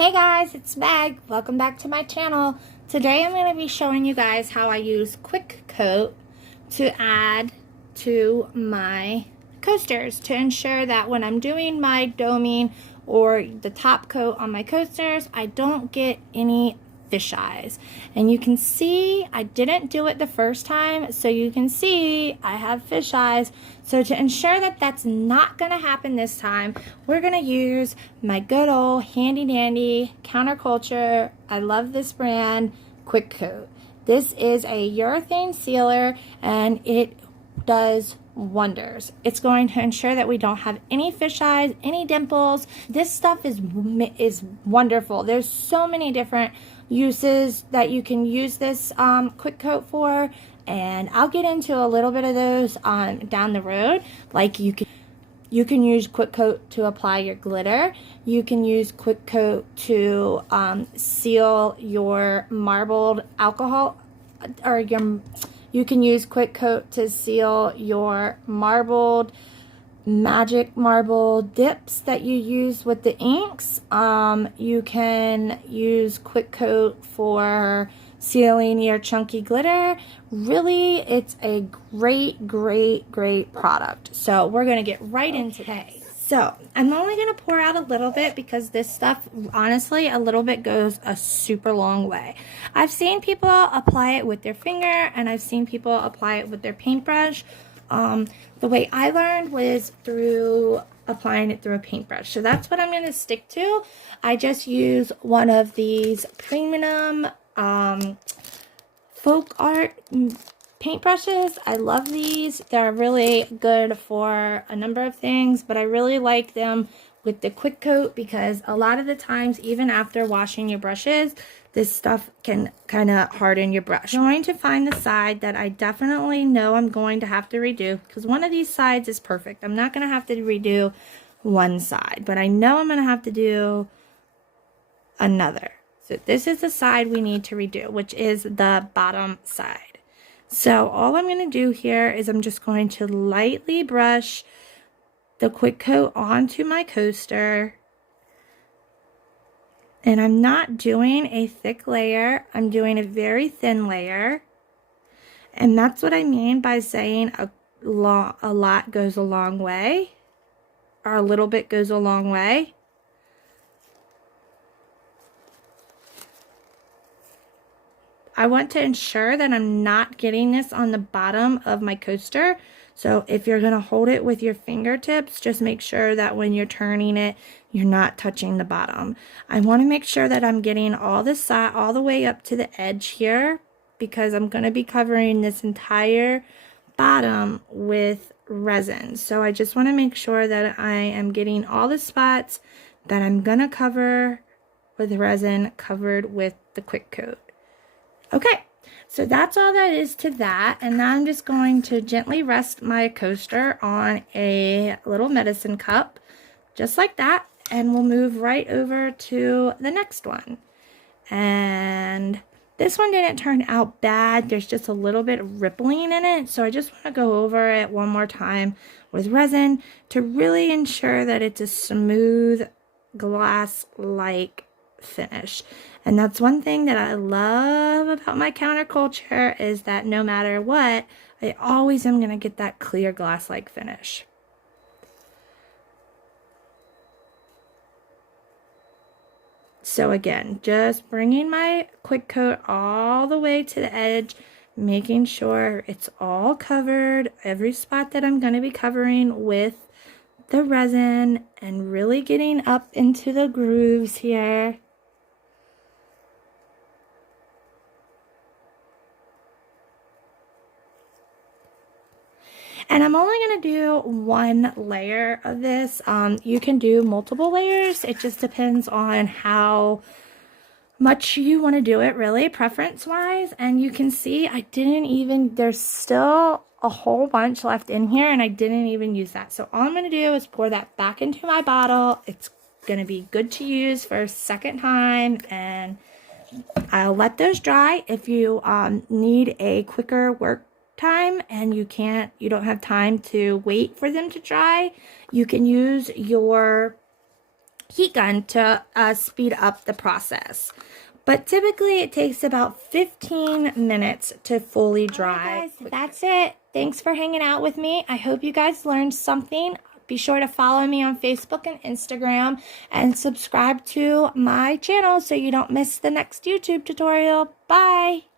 Hey guys, it's Meg. Welcome back to my channel. Today I'm going to be showing you guys how I use Quick Coat to add to my coasters to ensure that when I'm doing my doming or the top coat on my coasters, I don't get any fish eyes. And you can see I didn't do it the first time, so you can see I have fish eyes. So to ensure that that's not going to happen this time, we're going to use my good old handy dandy counterculture, I love this brand, Quick Coat. This is a urethane sealer and it does wonders. It's going to ensure that we don't have any fish eyes, any dimples. This stuff is wonderful. There's so many different uses that you can use this Quick Coat for, and I'll get into a little bit of those down the road. Like you can use Quick Coat to apply your glitter. You can use Quick Coat to seal your marbled alcohol, or you can use Quick Coat to seal your marbled magic marble dips that you use with the inks. You can use Quick Coat for sealing your chunky glitter. Really, it's a great product. So we're going to get right into this. So I'm only going to pour out a little bit because this stuff, honestly, a little bit goes a super long way. I've seen people apply it with their finger, and I've seen people apply it with their paintbrush. The way I learned was through applying it through a paintbrush. So that's what I'm going to stick to. I just use one of these premium folk art paintbrushes. I love these. They're really good for a number of things, but I really like them with the Quick Coat because a lot of the times, even after washing your brushes, this stuff can kind of harden your brush. I'm going to find the side that I definitely know I'm going to have to redo, because one of these sides is perfect. I'm not going to have to redo one side, but I know I'm going to have to do another. So this is the side we need to redo, which is the bottom side. So all I'm going to do here is I'm just going to lightly brush the Quick Coat onto my coaster. And I'm not doing a thick layer. I'm doing a very thin layer. And that's what I mean by saying a lot goes a long way, or a little bit goes a long way. I want to ensure that I'm not getting this on the bottom of my coaster. So if you're going to hold it with your fingertips, just make sure that when you're turning it, you're not touching the bottom. I want to make sure that I'm getting all the way up to the edge here, because I'm going to be covering this entire bottom with resin. So I just want to make sure that I am getting all the spots that I'm going to cover with resin covered with the Quick Coat. Okay, so that's all that is to that, and now I'm just going to gently rest my coaster on a little medicine cup, just like that, and we'll move right over to the next one. And this one didn't turn out bad. There's just a little bit of rippling in it, so I just want to go over it one more time with resin to really ensure that it's a smooth glass-like finish. And that's one thing that I love about my counterculture, is that no matter what, I always am going to get that clear glass-like finish. So again, just bringing my Quick Coat all the way to the edge, making sure it's all covered, every spot that I'm going to be covering with the resin, and really getting up into the grooves here. And I'm only going to do one layer of this. You can do multiple layers. It just depends on how much you want to do it, really, preference-wise. And you can see there's still a whole bunch left in here, and I didn't even use that. So all I'm going to do is pour that back into my bottle. It's going to be good to use for a second time, and I'll let those dry. If you need a quicker work time and you don't have time to wait for them to dry, you can use your heat gun to speed up the process. But typically it takes about 15 minutes to fully dry. Alright guys, that's it. Thanks for hanging out with me. I hope you guys learned something. Be sure to follow me on Facebook and Instagram and subscribe to my channel so you don't miss the next YouTube tutorial. Bye!